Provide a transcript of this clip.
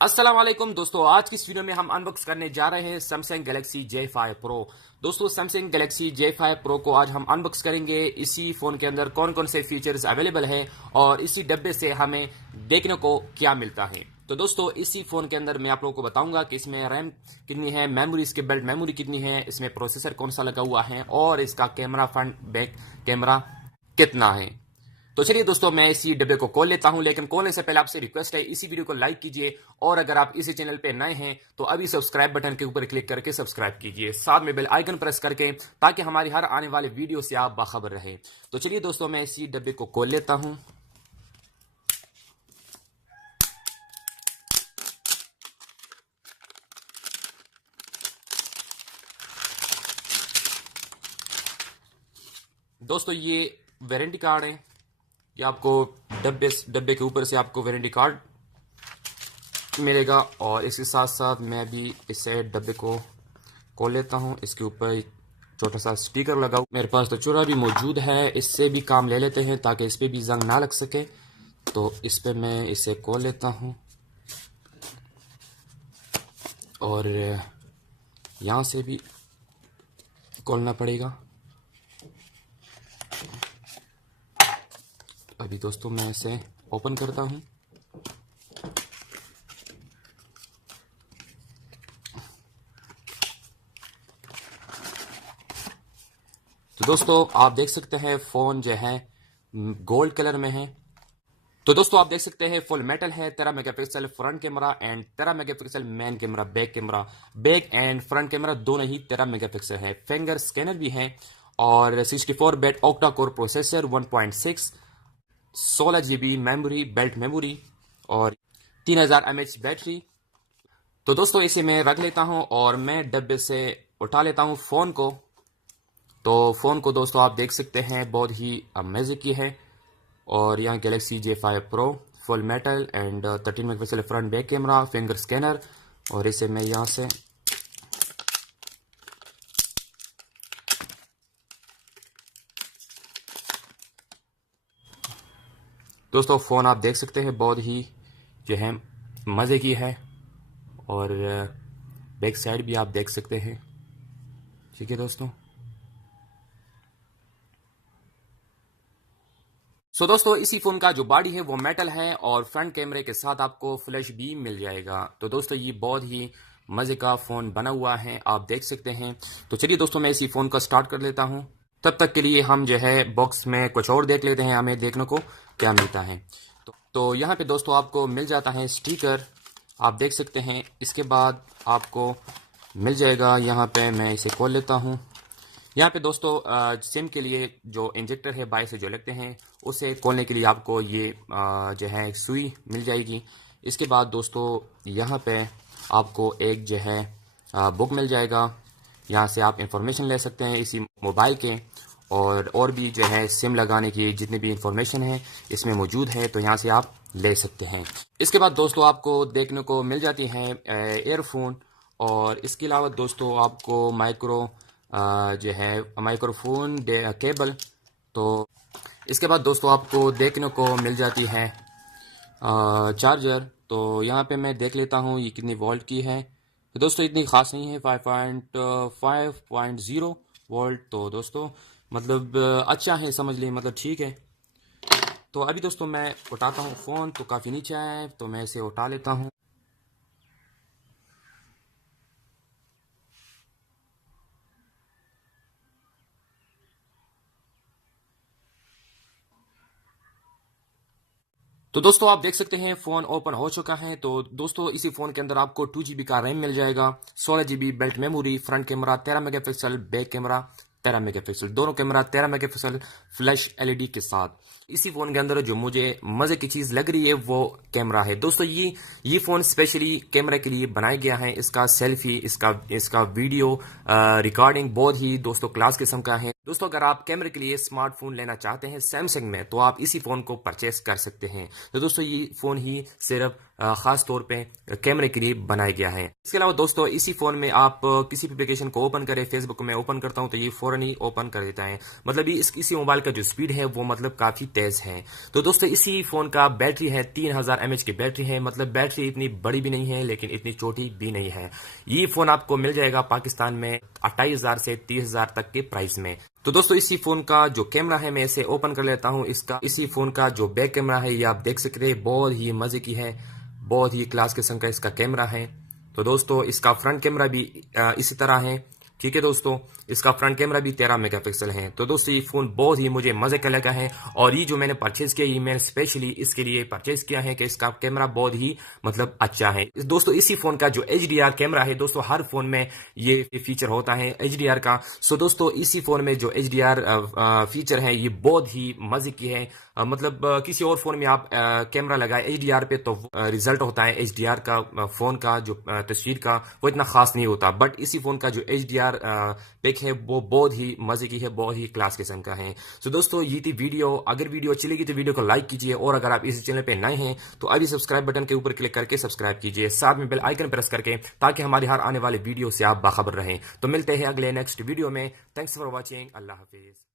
अस्सलाम वालेकुम दोस्तों, आज की इस वीडियो में हम अनबॉक्स करने जा रहे हैं सैमसंग गैलेक्सी J5 Pro। दोस्तों, सैमसंग गैलेक्सी J5 Pro को आज हम अनबॉक्स करेंगे। इसी फोन के अंदर कौन कौन से फीचर्स अवेलेबल हैं और इसी डब्बे से हमें देखने को क्या मिलता है। तो दोस्तों, इसी फोन के अंदर मैं आप लोगों को बताऊंगा कि इसमें रैम कितनी है, मेमोरी, इसके बिल्ट मेमोरी कितनी है, इसमें प्रोसेसर कौन सा लगा हुआ है और इसका कैमरा फ्रंट बैक कैमरा कितना है। तो चलिए दोस्तों, मैं इसी डब्बे को खोल लेता हूं, लेकिन खोलने से पहले आपसे रिक्वेस्ट है, इसी वीडियो को लाइक कीजिए और अगर आप इसी चैनल पे नए हैं तो अभी सब्सक्राइब बटन के ऊपर क्लिक करके सब्सक्राइब कीजिए, साथ में बेल आइकन प्रेस करके, ताकि हमारी हर आने वाले वीडियो से आप बाखबर रहे। तो चलिए दोस्तों, मैं इसी डब्बे को खोल लेता हूं। दोस्तों, ये वारंटी कार्ड है। ये आपको डब्बे के ऊपर से आपको वारंटी कार्ड मिलेगा और इसके साथ साथ मैं भी इसे डब्बे को खोल लेता हूँ। इसके ऊपर छोटा सा स्टिकर लगा हुआ, मेरे पास तो चूरा भी मौजूद है, इससे भी काम ले लेते हैं ताकि इस पर भी जंग ना लग सके। तो इस पर मैं इसे खोल लेता हूँ और यहाँ से भी खोलना पड़ेगा। अभी दोस्तों मैं इसे ओपन करता हूँ। तो दोस्तों, आप देख सकते हैं फ़ोन जो है गोल्ड कलर में है। तो दोस्तों, आप देख सकते हैं फुल मेटल है। 13 megapixel front camera and 13 megapixel main camera, back and front camera दोनों ही 13 मेगापिक्सल है। फिंगर स्कैनर भी है और 64 bit octa core processor, 1.6, 16 GB memory, belt memory और 3000 mAh बैटरी। तो दोस्तों, इसे मैं रख लेता हूं और मैं डब्बे से उठा लेता हूं फ़ोन को। तो फ़ोन को दोस्तों आप देख सकते हैं बहुत ही अमेजिंग की है। और यहाँ Galaxy J5 Pro full metal and 13 megapixel front back camera, finger scanner. और इसे मैं यहाँ से दोस्तों, फ़ोन आप देख सकते हैं बहुत ही जो है मज़े की है और बैक साइड भी आप देख सकते हैं। ठीक है दोस्तों। दोस्तों, इसी फोन का जो बॉडी है वो मेटल है और फ्रंट कैमरे के साथ आपको फ्लैश भी मिल जाएगा। तो दोस्तों, ये बहुत ही मजे का फोन बना हुआ है, आप देख सकते हैं। तो चलिए दोस्तों, मैं इसी फोन को स्टार्ट कर लेता हूं। तब तक के लिए हम जो है बॉक्स में कुछ और देख लेते हैं, हमें देखने को क्या मिलता है। तो यहाँ पे दोस्तों आपको मिल जाता है स्टिकर, आप देख सकते हैं। इसके बाद आपको मिल जाएगा, यहाँ पे मैं इसे खोल लेता हूँ। यहाँ पे दोस्तों सिम के लिए जो इंजेक्टर है बाहर से जो लगते हैं, उसे खोलने के लिए आपको ये जो है एक सुई मिल जाएगी। इसके बाद दोस्तों यहाँ पे आपको एक जो है बुक मिल जाएगा। यहाँ से आप इंफॉर्मेशन ले सकते हैं इसी मोबाइल के, और भी जो है सिम लगाने की जितनी भी इंफॉर्मेशन है इसमें मौजूद है, तो यहाँ से आप ले सकते हैं। इसके बाद दोस्तों आपको देखने को मिल जाती हैं एयरफोन, और इसके अलावा दोस्तों आपको जो है माइक्रोफोन केबल। तो इसके बाद दोस्तों आपको देखने को मिल जाती है चार्जर। तो यहाँ पे मैं देख लेता हूँ ये कितनी वोल्ट की है। तो दोस्तों इतनी ख़ास नहीं है, 5.0 वोल्ट। तो दोस्तों मतलब अच्छा है, समझ लीजिए, मतलब ठीक है। तो अभी दोस्तों मैं उठाता हूँ फ़ोन, तो काफ़ी नीचे आया है, तो मैं इसे उठा लेता हूँ। तो दोस्तों आप देख सकते हैं फ़ोन ओपन हो चुका है। तो दोस्तों इसी फ़ोन के अंदर आपको 2 GB का रैम मिल जाएगा, 16 GB belt memory, front camera 13 megapixel, back camera 13 megapixel, दोनों कैमरा 13 मेगापिक्सल फ्लैश LED के साथ। इसी फ़ोन के अंदर जो मुझे मज़े की चीज़ लग रही है वो कैमरा है। दोस्तों ये फ़ोन स्पेशली कैमरा के लिए बनाया गया है। इसका सेल्फी, इसका वीडियो रिकॉर्डिंग बहुत ही दोस्तों क्लास किस्म का है। दोस्तों अगर आप कैमरे के लिए स्मार्टफोन लेना चाहते हैं सैमसंग में तो आप इसी फ़ोन को परचेस कर सकते हैं। तो दोस्तों ये फ़ोन ही सिर्फ ख़ास तौर पे कैमरे के लिए बनाया गया है। इसके अलावा दोस्तों इसी फ़ोन में आप किसी भी एप्लीकेशन को ओपन करें, फेसबुक में ओपन करता हूं तो ये फ़ौरन ही ओपन कर देता है। मतलब ये इसी मोबाइल का जो स्पीड है वो मतलब काफ़ी तेज़ है। तो दोस्तों इसी फ़ोन का बैटरी है 3000 mAh की बैटरी है। मतलब बैटरी इतनी बड़ी भी नहीं है लेकिन इतनी छोटी भी नहीं है। ये फ़ोन आपको मिल जाएगा पाकिस्तान में 28,000 से 30,000 तक के प्राइस में। तो दोस्तों इसी फोन का जो कैमरा है मैं इसे ओपन कर लेता हूं। इसका इसी फोन का जो बैक कैमरा है ये आप देख सकते हैं, बहुत ही मजे की है, बहुत ही क्लास किस्म का इसका कैमरा है। तो दोस्तों इसका फ्रंट कैमरा भी इसी तरह है। ठीक है दोस्तों, इसका फ्रंट कैमरा भी 13 मेगापिक्सल है। तो दोस्तों ये फोन बहुत ही मुझे मजे का लगा है और ये जो मैंने परचेज किया ये मैंने स्पेशली इसके लिए परचेज किया है कि इसका कैमरा बहुत ही मतलब अच्छा है। दोस्तों इसी फोन का जो HDR कैमरा है, दोस्तों हर फोन में ये फीचर होता है HDR का। सो दोस्तों इसी फोन में जो HDR फीचर है ये बहुत ही मजे की है। मतलब किसी और फोन में आप कैमरा लगाए HDR पे तो रिजल्ट होता है HDR का फोन का जो तस्वीर का वो इतना खास नहीं होता, बट इसी फोन का जो HDR पिक है वो बहुत ही मजे की है, बहुत ही क्लास किस्म का है। सो दोस्तों ये थी वीडियो। अगर वीडियो अच्छी लगी तो वीडियो को लाइक कीजिए और अगर आप इस चैनल पे नए हैं तो अभी सब्सक्राइब बटन के ऊपर क्लिक करके सब्सक्राइब कीजिए, साथ में बेल आइकन प्रेस करके, ताकि हमारी हर आने वाले वीडियो से आप बाखबर रहें। तो मिलते हैं अगले नेक्स्ट वीडियो में। Thanks for watching. Allah Hafiz.